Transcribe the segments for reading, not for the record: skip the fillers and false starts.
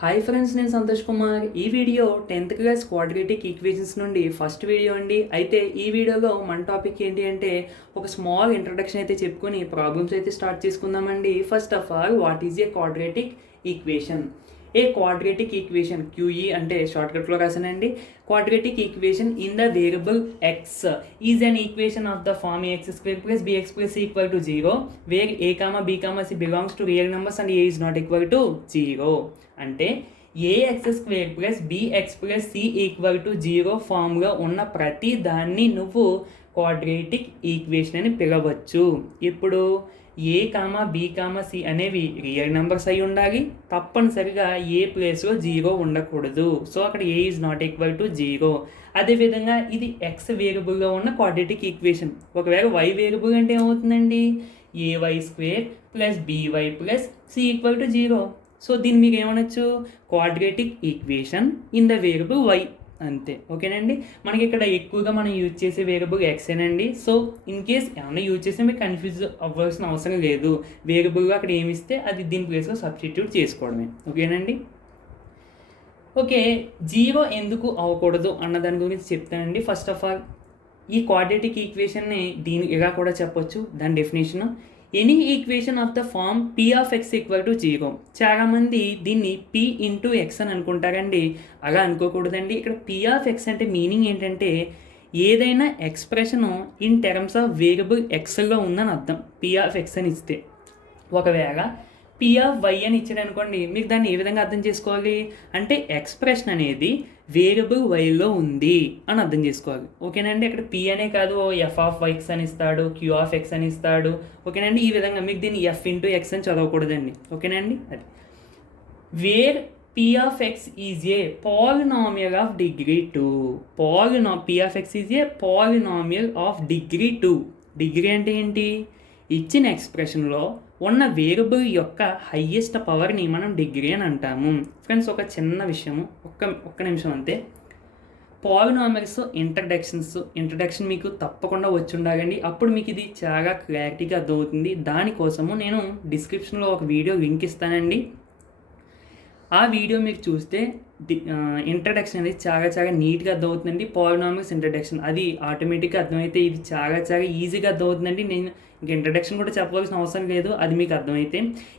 Hi friends, నేను సంతోష్ కుమార్. ఈ video 10th class quadratic equations నుండి ఫస్ట్ వీడియో అండి. అయితే ఈ వీడియోలో మన టాపిక్ ఏంటి అంటే ఒక స్మాల్ ఇంట్రడక్షన్ అయితే చెప్పుకొని ప్రాబ్లమ్స్ అయితే స్టార్ట్ చేసుకుందామండి. First of all, what is a quadratic equation? A quadratic equation, QE అంటే షార్ట్కట్లో రాసానండి. Quadratic equation in the variable x is an equation of the form ax square plus bx plus c equal to 0 where a comma b comma c belongs to real numbers and a is not equal to 0. అంటే ax square plus bx plus c equal to 0 ఫామ్లో ఉన్న ప్రతి దాన్ని నువ్వు quadratic equation అని పిలవచ్చు. ఇప్పుడు a comma b comma c అనేవి రియల్ నెంబర్స్ అయి ఉండాలి. తప్పనిసరిగా ఏ ప్లేస్లో 0 ఉండకూడదు. సో అక్కడ a is not equal to 0. అదేవిధంగా ఇది ఎక్స్ వేరియబుల్లో ఉన్న క్వాడ్రాటిక్ ఈక్వేషన్. ఒకవేళ వై వేరియబుల్ అంటే ఏమవుతుందండి? Ay square plus by plus c equal to 0. So దీన్ని మీకు ఏమనొచ్చు? Quadratic equation in the variable y, అంతే. ఓకేనండి. మనకి ఇక్కడ ఎక్కువగా మనం యూజ్ చేసే వేరియబుల్ ఎక్సేనండి. సో ఇన్ కేస్ ఏమైనా యూజ్ చేస్తే మీకు కన్ఫ్యూజ్ అవ్వాల్సిన అవసరం లేదు. వేరియబుల్గా అక్కడ ఏమి ఇస్తే అది దీని ప్లేస్లో సబ్స్టిట్యూట్ చేసుకోవడమే. ఓకేనండి. ఓకే, 0 ఎందుకు అవ్వకూడదు అన్న దాని గురించి చెప్తానండి. ఫస్ట్ ఆఫ్ ఆల్, ఈ క్వాడ్రాటిక్ ఈక్వేషన్ని దీని ఇలా కూడా చెప్పొచ్చు. దాని definition, any equation of the form p of x equal to 0. చాలామంది దీన్ని పీ ఇంటూ ఎక్స్ అని అనుకుంటారండి. అలా అనుకోకూడదండి. ఇక్కడ పీ ఆఫ్ ఎక్స్ అంటే మీనింగ్ ఏంటంటే ఏదైనా expression in terms of variable ఎక్స్లో ఉందని అర్థం. పీ ఆఫ్ ఎక్స్ అని ఇస్తే, ఒకవేళ పీ ఆఫ్ వై అని ఇచ్చాడు అనుకోండి, మీకు దాన్ని ఏ విధంగా అర్థం చేసుకోవాలి అంటే ఎక్స్ప్రెషన్ అనేది వేరియబుల్ వైలో ఉంది అని అర్థం చేసుకోవాలి. ఓకేనండి. అక్కడ పీ అనే కాదు, ఎఫ్ ఆఫ్ వైక్స్ అని ఇస్తాడు, క్యూ ఆఫ్ ఎక్స్ అని ఇస్తాడు. ఓకేనండి. ఈ విధంగా మీకు దీన్ని ఎఫ్ ఇంటూ ఎక్స్ అని చదవకూడదండి. ఓకేనండి. అది where p of x is a polynomial of degree 2. P of x is a polynomial of degree 2. Degree అంటే ఏంటి? ఇచ్చిన ఎక్స్ప్రెషన్లో ఉన్న వేరియబుల్ యొక్క హయ్యెస్ట్ పవర్ని మనం డిగ్రీ అని అంటాము. ఫ్రెండ్స్, ఒక చిన్న విషయము, ఒక్క నిమిషం అంతే. పాలినామియల్స్ ఇంట్రడక్షన్ మీకు తప్పకుండా వచ్చి ఉండాలండి. అప్పుడు మీకు ఇది చాలా క్లారిటీగా అర్థమవుతుంది. దానికోసము నేను డిస్క్రిప్షన్లో ఒక వీడియో లింక్ ఇస్తానండి. ఆ వీడియో మీరు చూస్తే ఇంట్రడక్షన్ అనేది చాలా నీట్గా అర్థమవుతుందండి. పాలినామియల్స్ ఇంట్రడక్షన్ అది ఆటోమేటిక్గా అర్థమైతే ఇది చాలా ఈజీగా అర్థమవుతుందండి. నేను ఇంక ఇంట్రడక్షన్ కూడా చెప్పవలసిన అవసరం లేదు, అది మీకు అర్థమైతే.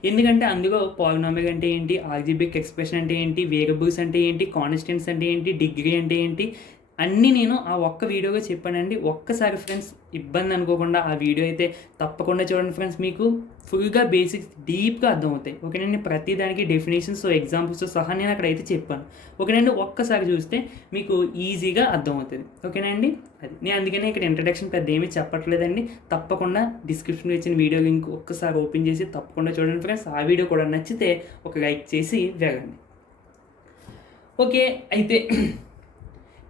ఎందుకంటే అందులో పాలినామియల్ అంటే ఏంటి, ఆల్జీబ్రిక్ ఎక్స్ప్రెషన్ అంటే ఏంటి, వేరియబుల్స్ అంటే ఏంటి, కాన్స్టెంట్స్ అంటే ఏంటి, డిగ్రీ అంటే ఏంటి, అన్నీ నేను ఆ ఒక్క వీడియోగా చెప్పానండి. ఒక్కసారి ఫ్రెండ్స్ ఇబ్బంది అనుకోకుండా ఆ వీడియో అయితే తప్పకుండా చూడండి ఫ్రెండ్స్. మీకు ఫుల్గా బేసిక్స్ డీప్గా అర్థమవుతాయి. ఓకేనండి. ప్రతి దానికి డెఫినేషన్స్, ఎగ్జాంపుల్స్ సహా నేను అక్కడ అయితే చెప్పాను. ఓకేనండి. ఒక్కసారి చూస్తే మీకు ఈజీగా అర్థమవుతుంది. ఓకేనండి. అది నేను అందుకనే ఇక్కడ ఇంట్రడక్షన్ పెద్ద ఏమీ చెప్పట్లేదండి. తప్పకుండా డిస్క్రిప్షన్లో ఇచ్చిన వీడియో లింక్ ఒక్కసారి ఓపెన్ చేసి తప్పకుండా చూడండి ఫ్రెండ్స్. ఆ వీడియో కూడా నచ్చితే ఒక లైక్ చేసి వెళ్ళండి. ఓకే, అయితే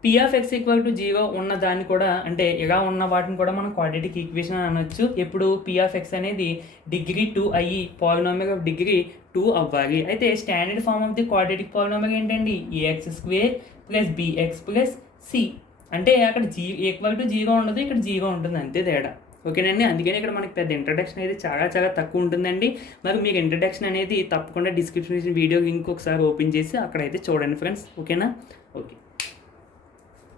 P of x equal to 0 ఉన్న దాన్ని కూడా, అంటే ఇలా ఉన్న వాటిని కూడా మనం క్వాడ్రాటిక్ ఈక్వేషన్ అని అనొచ్చు. ఎప్పుడు పీ ఆఫ్ ఎక్స్ అనేది డిగ్రీ 2 అయ్యి పాలినామియల్ ఆఫ్ డిగ్రీ 2 అవ్వాలి. అయితే standard form of the quadratic polynomial ఏంటండి? Ax square plus bx plus c. అంటే అక్కడ ఈక్వల్ టు 0 ఉండదు, ఇక్కడ 0 ఉంటుంది, అంతే తేడా. ఓకేనండి. అందుకని ఇక్కడ మనకి పెద్ద ఇంట్రడక్షన్ అనేది చాలా తక్కువ ఉంటుందండి. మరి మీకు ఇంట్రడక్షన్ అనేది తప్పకుండా డిస్క్రిప్షన్ వీడియో లింక్ ఒకసారి ఓపెన్ చేసి అక్కడైతే చూడండి ఫ్రెండ్స్. ఓకేనా?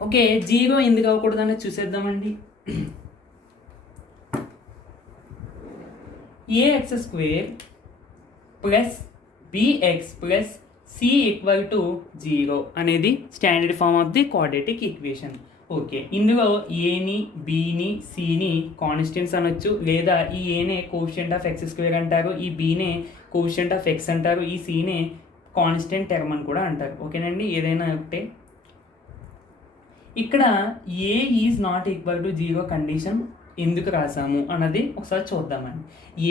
ఓకే, 0 ఎందుకు అవ్వకూడదు అనేది చూసేద్దామండి. Ax square plus bx plus c equal to 0 అనేది standard form of the quadratic equation. Okay, ఇందులో ఏని, బిని, సిని కాన్స్టెంట్స్ అనొచ్చు, లేదా ఈ ఏనే కోషియంట్ ఆఫ్ ఎక్స్ స్క్వేర్ అంటారు, ఈ బినే కోషియంట్ ఆఫ్ ఎక్స్ అంటారు, ఈ సినే కాన్స్టెంట్ టర్మ్ అని కూడా అంటారు. ఓకేనండి. ఏదైనా ఒకటే. ఇక్కడ a is not equal to 0 condition ఎందుకు రాసాము అన్నది ఒకసారి చూద్దామండి.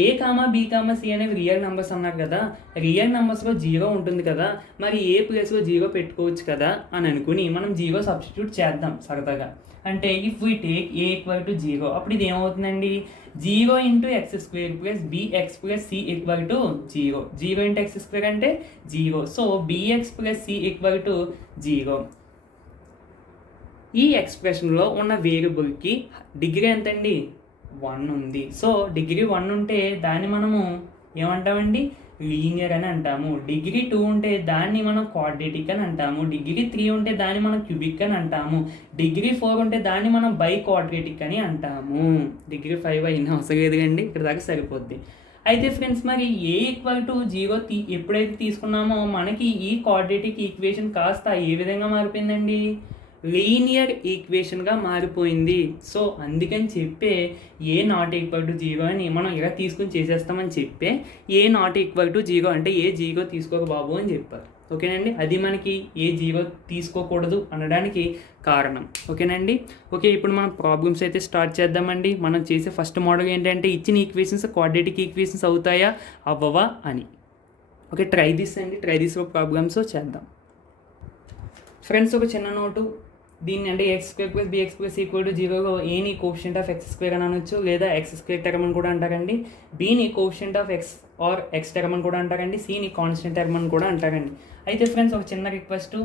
A comma b comma c అనేవి రియల్ నెంబర్స్ అన్నారు కదా. రియల్ నెంబర్స్లో 0 ఉంటుంది కదా, మరి ఏ ప్లేస్లో 0 పెట్టుకోవచ్చు కదా అని అనుకుని మనం 0 సబ్స్టిట్యూట్ చేద్దాం సరదాగా. అంటే if we take a equal to 0, అప్పుడు ఇది ఏమవుతుందండి? 0 into x square plus bx plus c equal to 0. 0 into x square అంటే 0. So b x plus c equal to 0. ఈ ఎక్స్ప్రెషన్లో ఉన్న వేరియబుల్కి డిగ్రీ ఎంతండి? 1 ఉంది. సో డిగ్రీ 1 ఉంటే దాన్ని మనము ఏమంటామండి? లీనియర్ అని అంటాము. డిగ్రీ 2 ఉంటే దాన్ని మనం క్వాడ్రేటిక్ అని అంటాము. డిగ్రీ 3 ఉంటే దాన్ని మనం క్యూబిక్ అని అంటాము. డిగ్రీ 4 ఉంటే దాన్ని మనం బై క్వాడ్రేటిక్ అని అంటాము. డిగ్రీ 5 అయినా అవసరం లేదు కండి, ఇక్కడ దాకా సరిపోద్ది. అయితే ఫ్రెండ్స్, మరి ఏ ఈక్వల్ టు 0 ఎప్పుడైతే తీసుకున్నామో మనకి ఈ క్వాడ్రేటిక్ ఈక్వేషన్ కాస్త ఏ విధంగా మారిపోయిందండి? లీనియర్ ఈక్వేషన్గా మారిపోయింది. సో అందుకని చెప్పే ఏ నాట్ ఈక్వల్ టు 0 అని మనం ఇలా తీసుకుని చేసేస్తామని చెప్పే ఏ నాట్ ఈక్వల్ టు 0 అంటే ఏ 0 తీసుకోక బాబు అని చెప్పారు. ఓకేనండి, అది మనకి ఏ 0 తీసుకోకూడదు అనడానికి కారణం. ఓకేనండి. ఓకే, ఇప్పుడు మనం ప్రాబ్లమ్స్ అయితే స్టార్ట్ చేద్దామండి. మనం చేసే ఫస్ట్ మోడల్ ఏంటంటే ఇచ్చిన ఈక్వేషన్స్ క్వాడ్రేటిక్ ఈక్వేషన్స్ అవుతాయా అవ్వవా అని. ఓకే, ట్రై దిస్ ప్రాబ్లమ్స్ చేద్దాం. ఫ్రెండ్స్, ఒక చిన్న నోటు, దీన్ని అంటే x² + bx = 0లో ఏని కోఎఫిషియంట్ ఆఫ్ x² అని అనొచ్చు, లేదా x² టర్మ్ అని కూడా అంటారండి. బీని coefficient of x or x term అని కూడా అంటారండి. సిని కాన్స్టెంట్ టర్మ్ అని కూడా అంటారండి. అయితే ఫ్రెండ్స్, ఒక చిన్న రిక్వెస్ట్,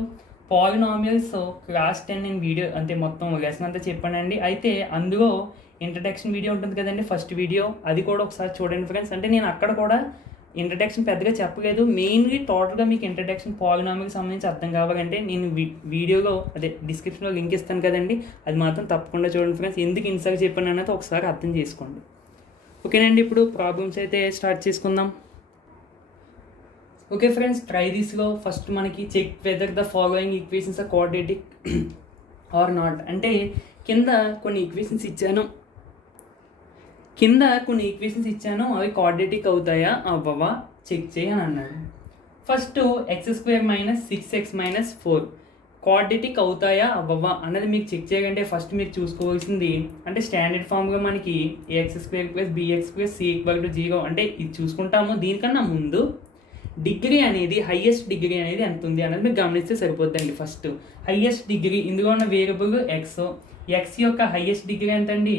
పాలినామియల్స్ క్లాస్ 10 నేను వీడియో అంటే మొత్తం లెసన్ అంతా చెప్పానండి. అయితే అందులో ఇంట్రడక్షన్ వీడియో ఉంటుంది కదండి, ఫస్ట్ వీడియో, అది కూడా ఒకసారి చూడండి ఫ్రెండ్స్. అంటే నేను అక్కడ కూడా ఇంట్రడక్షన్ పెద్దగా చెప్పలేదు. మెయిన్లీ టోటల్గా మీకు ఇంట్రడక్షన్ పాలినామిల్కి సంబంధించి అర్థం కావాలంటే నేను వీడియోలో అదే డిస్క్రిప్షన్లో లింక్ ఇస్తాను కదండి, అది మాత్రం తప్పకుండా చూడండి ఫ్రెండ్స్. ఎందుకు ఇన్సార్ట్ చెప్పాను అన్నది ఒకసారి అర్థం చేసుకోండి. ఓకేనండి, ఇప్పుడు ప్రాబ్లమ్స్ అయితే స్టార్ట్ చేసుకుందాం. ఓకే ఫ్రెండ్స్, ట్రై దిస్లో ఫస్ట్ మనకి check whether the following equations are quadratic or not. అంటే కింద కొన్ని ఈక్వేషన్స్ ఇచ్చాను, అవి క్వాడ్రేటిక్ అవుతాయా అవ్వవా చెక్ చేయి అని అన్నాడు. ఫస్ట్ x² - 6x - 4 క్వాడ్రేటిక్ అవుతాయా అవ్వవా అన్నది మీకు చెక్ చేయాలంటే ఫస్ట్ మీరు చూసుకోవాల్సింది అంటే స్టాండర్డ్ ఫామ్గా మనకి x² + bx + c = 0 అంటే ఇది చూసుకుంటాము. దీనికన్నా ముందు డిగ్రీ అనేది హైయెస్ట్ డిగ్రీ అనేది ఎంత ఉంది అనేది మీరు గమనిస్తే సరిపోద్దండి. ఫస్ట్ హైయెస్ట్ డిగ్రీ ఇందులో ఉన్న వేరియబుల్ x యొక్క హైయెస్ట్ డిగ్రీ ఎంతండి?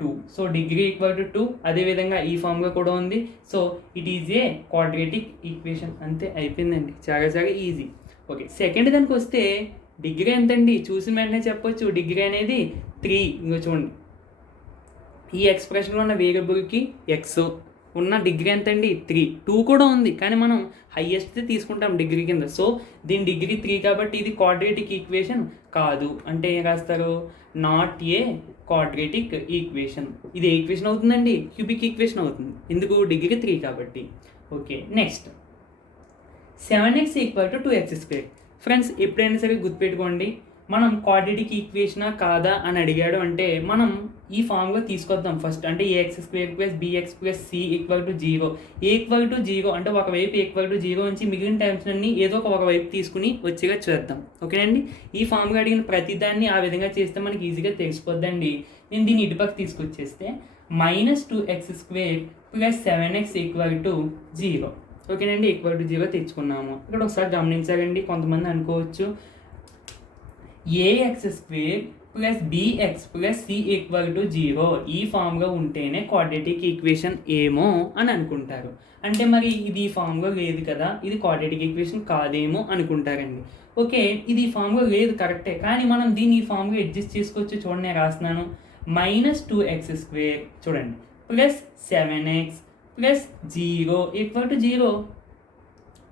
2. So degree = 2. అదేవిధంగా ఈ ఫామ్గా కూడా ఉంది. So it is a quadratic equation. అంతే, అయిపోయిందండి, చాలా చాలా ఈజీ. ఓకే, సెకండ్ దానికి వస్తే డిగ్రీ ఎంతండి? చూసిన వెంటనే చెప్పొచ్చు, డిగ్రీ అనేది 3. ఇంకో చూడండి, ఈ ఎక్స్ప్రెషన్లో ఉన్న వేరియబుల్కి x ఉన్న డిగ్రీ ఎంతండి? 3. 2 కూడా ఉంది, కానీ మనం హైయెస్ట్ తీసుకుంటాం డిగ్రీ కింద. సో దీని డిగ్రీ 3 కాబట్టి ఇది క్వాడ్రేటిక్ ఈక్వేషన్ కాదు. అంటే ఏం రాస్తారు? Not a quadratic equation. ఇది ఏ ఈక్వేషన్ అవుతుందండి? క్యూబిక్ ఈక్వేషన్ అవుతుంది. ఎందుకు? డిగ్రీ 3 కాబట్టి. Okay, next 7x = 2x². Friends, ఎప్పుడైనా సరే గుర్తుపెట్టుకోండి, మనం క్వాడ్రేటిక్ ఈక్వేషనా కాదా అని అడిగాడు అంటే మనం ఈ ఫామ్గా తీసుకొద్దాం ఫస్ట్. అంటే ax² + bx + c = 0. a=0 అంటే ఒకవైపు a=0 నుంచి మిగిలిన టైమ్స్ అన్ని ఏదో ఒక వైపు తీసుకుని వచ్చేగా చేద్దాం. ఓకేనండి, ఈ ఫామ్గా అడిగిన ప్రతిదాన్ని ఆ విధంగా చేస్తే మనకి ఈజీగా తెలిసిపోద్దండి. నేను దీన్ని ఇటుపక్క తీసుకొచ్చేస్తే -2x² + 7x = 0. ఓకేనండి, =0 తెచ్చుకున్నాము. ఇక్కడ ఒకసారి గమనించాలండి, కొంతమంది అనుకోవచ్చు ax² + bx + c = 0 ఈ ఫామ్గా ఉంటేనే క్వాడ్రేటిక్ ఈక్వేషన్ ఏమో అని అనుకుంటారు. అంటే మరి ఇది ఈ ఫామ్గా లేదు కదా, ఇది క్వాడ్రేటిక్ ఈక్వేషన్ కాదేమో అనుకుంటారండి. ఓకే, ఇది ఈ ఫామ్గా లేదు కరెక్టే, కానీ మనం దీన్ని ఈ ఫామ్గా అడ్జస్ట్ చేసుకోవచ్చు. చూడండి, నేను రాస్తున్నాను -2x² చూడండి +7x + 0 = 0.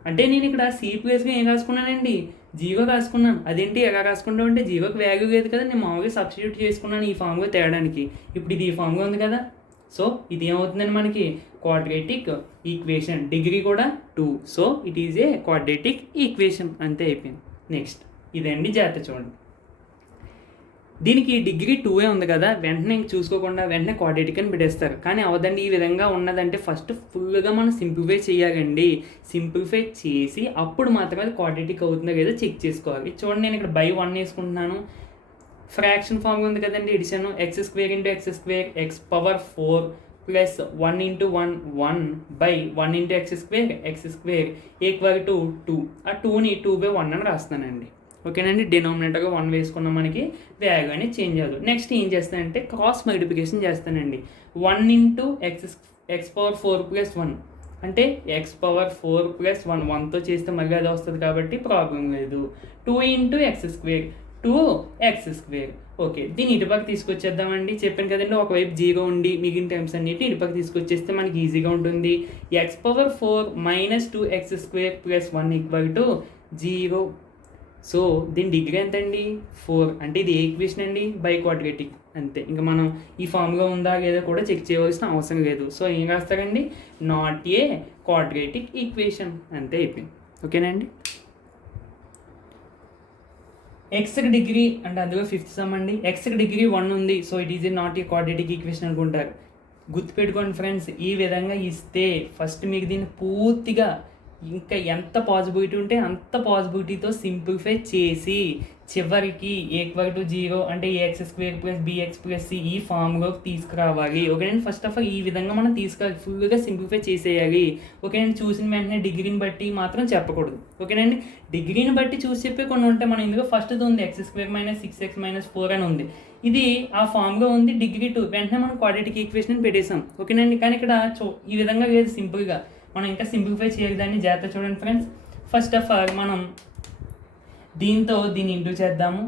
అంటే నేను ఇక్కడ c ప్లేస్గా ఏం రాసుకున్నానండి? 0 రాసుకున్నాను. అదేంటి ఎలా రాసుకుంటాం అంటే 0కి వాల్యూ లేదు కదా, నేను మామూలుగా సబ్స్టిట్యూట్ చేసుకున్నాను ఈ ఫామ్గా తేయడానికి. ఇప్పుడు ఇది ఈ ఫామ్గా ఉంది కదా, సో ఇది ఏమవుతుందండి మనకి? Quadratic equation. డిగ్రీ కూడా 2. So it is a quadratic equation. అంతే, అయిపోయింది. నెక్స్ట్ ఇదండి, జాగ్రత్త చూడండి. దీనికి డిగ్రీ 2 ఉంది కదా, వెంటనే చూసుకోకుండా వెంటనే క్వాడ్రేటిక్ అని పెట్టేస్తారు. కానీ అవదండి, ఈ విధంగా ఉన్నదంటే ఫస్ట్ ఫుల్గా మనం సింప్లిఫై చేయాలండి. సింప్లిఫై చేసి అప్పుడు మాత్రమే అది క్వాడ్రేటిక్ అవుతుందో లేదో చెక్ చేసుకోవాలి. చూడండి, నేను ఇక్కడ /1 వేసుకుంటున్నాను. ఫ్రాక్షన్ ఫామ్ ఉంది కదండి, edition x² × x² x⁴ + 1 × 1 1/1 × x² = 2. ఆ 2ని 2/1 అని రాస్తానండి. ఓకేనండి, డినామినేటర్గా 1 వేసుకున్నాం, మనకి వాల్యూ అనేది చేంజ్ అవ్వదు. నెక్స్ట్ ఏం చేస్తానంటే క్రాస్ మల్టిప్లికేషన్ చేస్తానండి. 1 × x⁴ + 1 అంటే x⁴ + 1 1తో చేస్తే మళ్ళీ అది వస్తుంది కాబట్టి ప్రాబ్లం లేదు. 2 × x² 2x². ఓకే, దీన్ని ఇటుపక్క తీసుకొచ్చేద్దామండి. చెప్పాను కదండి, ఒకవైపు 0 ఉండి మిగిలిన టైమ్స్ అన్నిటిని ఇటుపక్క తీసుకొచ్చేస్తే మనకి ఈజీగా ఉంటుంది. x⁴ - 2x² + 1 = 0. సో దీని డిగ్రీ ఎంతండి? 4. అంటే ఇది ఏ ఈక్వేషన్ అండి? By quadratic. అంతే, ఇంకా మనం ఈ ఫామ్గా ఉందా లేదా కూడా చెక్ చేయవలసిన అవసరం లేదు. సో ఏం రాస్తారండి? Not a quadratic equation. అంతే, అయిపోయింది. ఓకేనండి. ఎక్స్కి డిగ్రీ అంటే అందులో 5th సమ్ అండి. ఎక్స్కి డిగ్రీ 1 ఉంది. So it is a not a quadratic equation అనుకుంటారు. గుర్తుపెట్టుకోండి ఫ్రెండ్స్, ఈ విధంగా ఇస్తే ఫస్ట్ మీకు దీన్ని పూర్తిగా ఇంకా ఎంత పాసిబిలిటీ ఉంటే అంత పాసిబిలిటీతో సింప్లిఫై చేసి చివరికి a=0 అంటే ax² + bx + c ఈ ఫామ్లోకి తీసుకురావాలి. ఓకేనండి. ఫస్ట్ ఆఫ్ ఆల్ ఈ విధంగా మనం ఫుల్గా సింప్లిఫై చేసేయాలి. ఓకేనండి. చూసిన వెంటనే డిగ్రీని బట్టి మాత్రం చెప్పకూడదు. ఓకేనండి. డిగ్రీని బట్టి చూసి చెప్పే కొన్ని ఉంటాయి. మనం ఇందులో ఫస్ట్ది ఉంది x² - 6x - 4 అని ఉంది. ఇది ఆ ఫామ్గా ఉంది. డిగ్రీ 2 వెంటనే మనం క్వాడ్రేటిక్ ఈక్వేషన్ పెట్టేసాం. ఓకేనండి. కానీ ఇక్కడ ఈ విధంగా లేదు, సింపుల్గా మనం ఇంకా సింప్లిఫై చేయాలి. దాన్ని జాగ్రత్త చూడండి ఫ్రెండ్స్. ఫస్ట్ ఆఫ్ ఆల్ మనం దీంతో దీన్ని ఇంటూ చేద్దాము,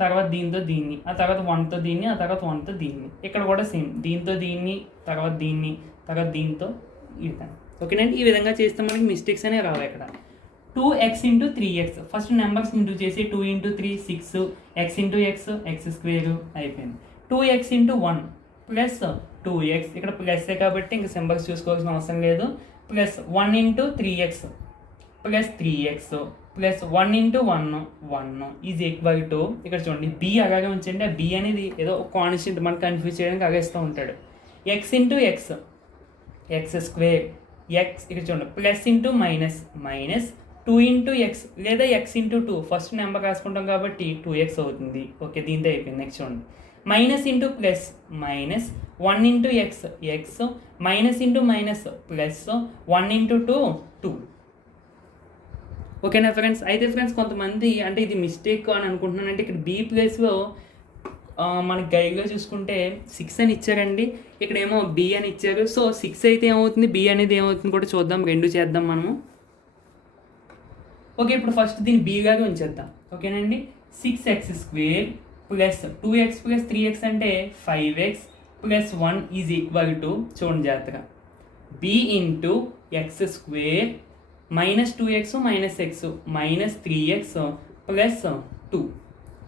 తర్వాత దీంతో దీన్ని, ఆ తర్వాత 1తో దీన్ని, ఆ తర్వాత 1తో దీన్ని. ఇక్కడ కూడా సేమ్, దీంతో దీన్ని, తర్వాత దీన్ని, తర్వాత దీంతో ఈ విధంగా. ఓకేనండి. ఈ విధంగా చేస్తే మనకి మిస్టేక్స్ అనేవి రావు. ఇక్కడ 2x × 3x. First numbers into చేసి 2 × 3 6, x × x x² అయిపోయింది. 2x × 1 + 2x. ఇక్కడ ప్లస్సే కాబట్టి ఇంకా సింబల్స్ చూసుకోవాల్సిన అవసరం లేదు. Plus 1 × 3x + 3x plus 1 × 1 1 is equal to, ఇక్కడ చూడండి బి అలాగే ఉంచండి. ఆ బి అనేది ఏదో కాన్స్టెంట్ మనకు కన్ఫ్యూజ్ చేయడానికి అగేస్తూ ఉంటాడు. x × x x², x ఇక్కడ చూడండి ప్లస్ ఇంటూ మైనస్ 2 × x లేదా x × 2. ఫస్ట్ నెంబర్ రాసుకుంటాం కాబట్టి 2x అవుతుంది. ఓకే, దీంతో అయిపోయింది. నెక్స్ట్ చూడండి minus into plus minus 1 × x x minus into minus plus 1 × 2 2. ఓకేనా ఫ్రెండ్స్. అయితే ఫ్రెండ్స్ కొంతమంది అంటే ఇది మిస్టేక్ అని అనుకుంటున్నాను. అంటే ఇక్కడ బి ప్లేస్లో మనకి గైడ్లో చూసుకుంటే 6 అని ఇచ్చారండి, ఇక్కడేమో బి అని ఇచ్చారు. సో 6 అయితే ఏమవుతుంది, బి అనేది ఏమవుతుంది కూడా చూద్దాం, రెండు చేద్దాం మనము. ఓకే, ఇప్పుడు ఫస్ట్ దీన్ని బి లాగా ఉంచేద్దాం. ఓకేనండి. 6x² + 2x + 3x అంటే 5x + 1 ఈజ్ ఈక్వల్ టు, చూడండి జాగ్రత్తగా, b × x² - 2x - x -3x + 2.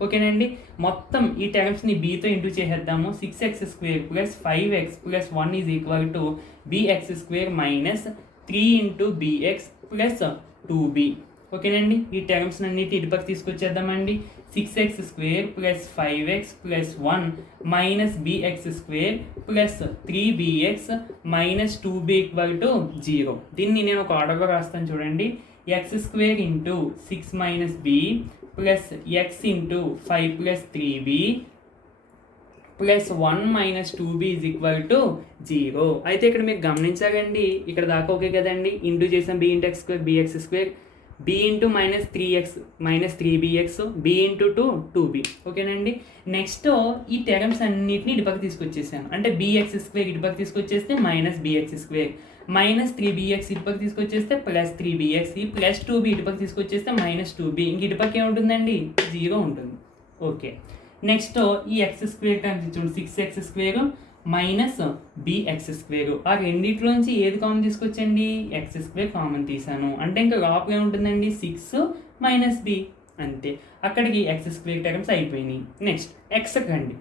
ఓకేనండి. మొత్తం ఈ టర్మ్స్ని బీతో ఇంటూ చేసేద్దాము. 6x² + 5x + 1 is equal to bx² - 3 × bx + 2b. ఓకేనండి. ఈ టర్మ్స్ అన్నిటి ఇటుపక్క తీసుకొచ్చేద్దామండి. 6x² + 5x + 1 - bx² + 3bx - 2b = 0. దీన్ని నేను ఒక ఆర్డర్గా రాస్తాను చూడండి. x² × 6 - b + x × 5 + 3b + 1 - 2b = 0. అయితే ఇక్కడ మీరు గమనించాలండి, ఇక్కడ దాకా ఓకే కదండి. ఇంటూ చేసాం b × x² bx², b × -3x -3bx, b × 2 2b. ఓకేనండి. నెక్స్ట్ ఈ టర్మ్స్ అన్నిటిని ఇటుపక్క తీసుకొచ్చేసాను. అంటే bx² ఇటుపక్క తీసుకొచ్చేస్తే -bx², -3bx ఇటుపక్క తీసుకొచ్చేస్తే +3bx, ఈ +2b ఇటుపక్క తీసుకొచ్చేస్తే -2b. ఇంక ఇటుపక్క ఏముంటుందండి, 0 ఉంటుంది. ఓకే, నెక్స్ట్ ఈ x² టర్మ్స్ చూడండి, 6x² - bx². ఆ రెండిట్లోంచి ఏది కామన్ తీసుకొచ్చండి, x² కామన్ తీసాను. అంటే ఇంకా లోపల ఏముంటుందండి, 6 - b. అంతే, అక్కడికి x² టర్మ్స్ అయిపోయినాయి. నెక్స్ట్ x కండి,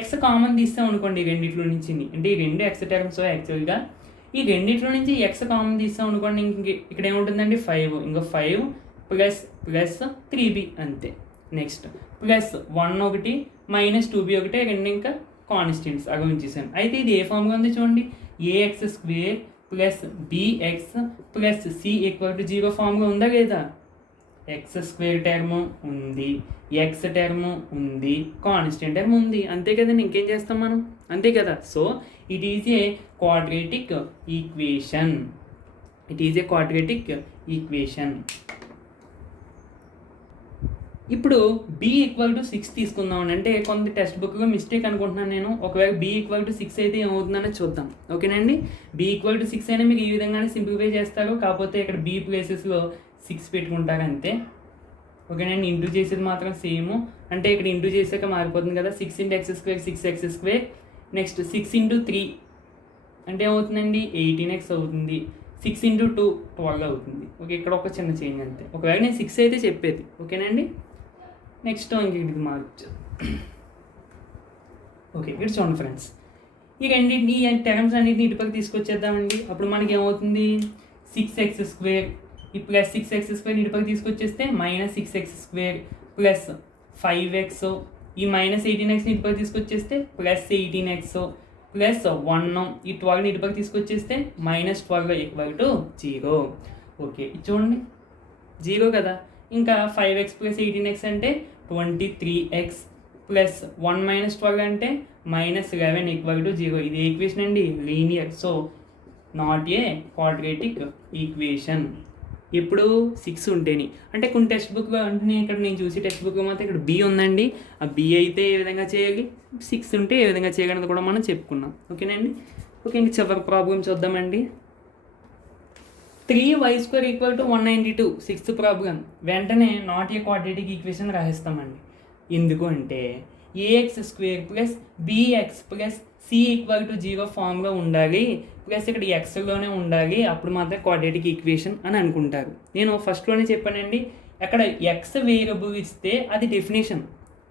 x కామన్ తీస్తాం అనుకోండి రెండిట్లో నుంచి. అంటే ఈ రెండు x టర్మ్స్ యాక్చువల్గా ఈ రెండిట్లో నుంచి x కామన్ తీస్తాం అనుకోండి, ఇంక ఇక్కడ ఏముంటుందండి 5, ఇంకా 5 + 3b. అంతే. నెక్స్ట్ ప్లస్ 1 ఒకటి -2b ఒకటి, రెండు ఇంకా కాన్స్టెంట్స్ అవి ఉంచేసాను. అయితే ఇది ఏ ఫామ్గా ఉంది చూడండి, ax² + bx + c = 0 ఫామ్గా ఉందా లేదా? x² టర్మ్ ఉంది, x టర్మ్ ఉంది, కాన్స్టెంట్ టర్మ్ ఉంది. అంతే కదండి, ఇంకేం చేస్తాం మనం, అంతే కదా. So it is a quadratic equation. It is a quadratic equation. ఇప్పుడు b = 6 తీసుకుందాం. అంటే కొంత టెక్స్ట్ బుక్లో మిస్టేక్ అనుకుంటున్నాను నేను. ఒకవేళ b = 6 అయితే ఏమవుతుందని చూద్దాం. ఓకేనండి. b = 6 అయినా మీరు ఈ విధంగానే సింప్లిఫై చేస్తారు. కాకపోతే ఇక్కడ b ప్లేసెస్లో 6 పెట్టుకుంటారు అంతే. ఓకేనండి. ఇంటూ చేసేది మాత్రం సేమ్, అంటే ఇక్కడ ఇంటూ చేసాక మారిపోతుంది కదా, 6 × x², 6x². నెక్స్ట్ 6 × 3 అంటే ఏమవుతుందండి, 18x అవుతుంది. 6 × 2 12 అవుతుంది. ఓకే, ఇక్కడ ఒక చిన్న చేంజ్ అంతే. ఒకవేళ నేను 6 అయితే చెప్పేది, ఓకేనండి. నెక్స్ట్ ఇంటికి మార్చు. ఓకే, ఇక్కడ చూడండి ఫ్రెండ్స్, ఈ రెండింటిని ఈ టర్మ్స్ అన్నింటిని ఇటుపక్క తీసుకొచ్చేద్దామండి. అప్పుడు మనకి ఏమవుతుంది, 6x² ఈ ప్లస్ 6x² ఇటుపక్క తీసుకొచ్చేస్తే -6x² ప్లస్ 5x, ఈ -18x ఇటుపక్క తీసుకొచ్చేస్తే ప్లస్ 18x ప్లస్ 1, ఈ 12 ఇటుపక్క తీసుకొచ్చేస్తే -12 = 0. ఓకే, చూడండి 0 కదా. ఇంకా 5x + 18x అంటే 23x ప్లస్ 1 - 12 అంటే -11 = 0. ఇది ఈక్వేషన్ అండి, linear. So not a quadratic equation. ఇప్పుడు 6 ఉంటేని, అంటే కొన్ని టెక్స్ట్ బుక్లో అంటే ఇక్కడ నేను చూసి టెక్స్ట్ బుక్లో మాత్రం ఇక్కడ B ఉందండి. ఆ B అయితే ఏ విధంగా చేయాలి, 6 ఉంటే ఏ విధంగా చేయగలది కూడా మనం చెప్పుకున్నాం. ఓకేనండి. ఓకే, ఇంక చివరి ప్రాబ్లం చూద్దామండి. 3y² = 192 sixth problem. వెంటనే నాట్ ఏ క్వాడ్రేటిక్ ఈక్వేషన్ రాసేస్తామండి. ఎందుకు అంటే ax² + bx + c = 0 ఫామ్లో ఉండాలి, ప్లస్ ఇక్కడ ఎక్స్లోనే ఉండాలి, అప్పుడు మాత్రం క్వాడ్రేటిక్ ఈక్వేషన్ అని అనుకుంటారు. నేను ఫస్ట్లోనే చెప్పానండి, అక్కడ ఎక్స్ వేరియబుల్ ఇస్తే అది డెఫినేషన్.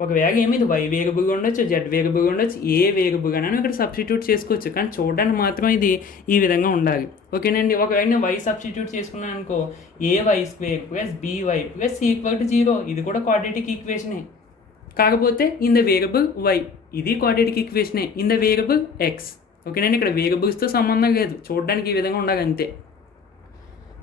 ఒకవేళ ఏమైంది y వేరియబుల్ ఉండొచ్చు, z వేరియబుల్ ఉండొచ్చు, ఏ వేరియబుల్ అని ఇక్కడ సబ్స్టిట్యూట్ చేసుకోవచ్చు, కానీ చూడడానికి మాత్రం ఇది ఈ విధంగా ఉండాలి. ఓకేనండి. ఒకవేళ నేను y సబ్స్టిట్యూట్ చేసుకున్నాను అనుకో, ay² + by + c = 0, ఇది కూడా క్వాడ్రేటిక్ ఈక్వేషనే. కాకపోతే ఇన్ ద వేరియబుల్ y, ఇది క్వాడ్రేటిక్ ఈక్వేషనే ఇన్ ద వేరియబుల్ x. ఓకేనండి. ఇక్కడ వేరియబుల్స్తో సంబంధం లేదు, చూడడానికి ఈ విధంగా ఉండాలి అంతే.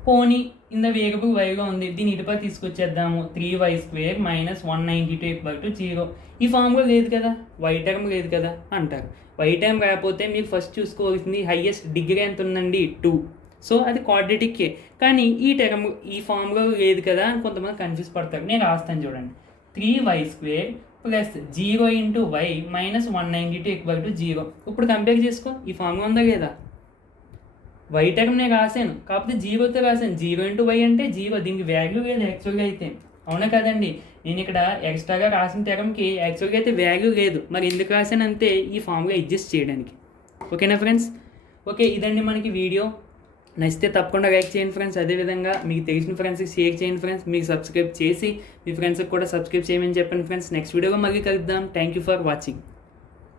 పోనీ ఇన్ ద వేరియబుల్ వైగా ఉంది, దీని ఇటుపక్క తీసుకొచ్చేద్దాము. 3y² - 192 = 0. ఈ ఫామ్లో లేదు కదా, y టర్మ్ లేదు కదా అంటారు. y టర్మ్ రాకపోతే మీకు ఫస్ట్ చూసుకోవాల్సింది హైయెస్ట్ డిగ్రీ ఎంత ఉందండి, 2. సో అది క్వాడ్రేటిక్కే, కానీ ఈ టర్మ్ ఈ ఫామ్లో లేదు కదా అని కొంతమంది కన్ఫ్యూజ్ పడతారు. నేను రాస్తాను చూడండి, 3y² + 0 × y - 192 = 0. ఇప్పుడు కంపేర్ చేసుకో, ఈ ఫామ్గా ఉందా లేదా. y టర్మ్ నేను రాశాను, కాకపోతే 0తో రాశాను. 0 × y అంటే 0, దీనికి వాల్యూ లేదు యాక్చువల్గా అయితే, అవునా కదండి. నేను ఇక్కడ ఎక్స్ట్రాగా రాసిన టర్మ్కి యాక్చువల్గా అయితే వాల్యూ లేదు, మరి ఎందుకు రాశాను అంతే, ఈ ఫామ్గా అడ్జస్ట్ చేయడానికి. ఓకేనా ఫ్రెండ్స్. ఓకే, ఇదండి మనకి వీడియో. నచ్చితే తప్పకుండా లైక్ చేయండి ఫ్రెండ్స్. అదేవిధంగా మీకు తెలిసిన ఫ్రెండ్స్కి షేర్ చేయండి ఫ్రెండ్స్. మీకు సబ్స్క్రైబ్ చేసి మీ ఫ్రెండ్స్కి కూడా సబ్స్క్రైబ్ చేయమని చెప్పండి ఫ్రెండ్స్. నెక్స్ట్ వీడియోలో మళ్ళీ కలుద్దాం. Thank you for watching.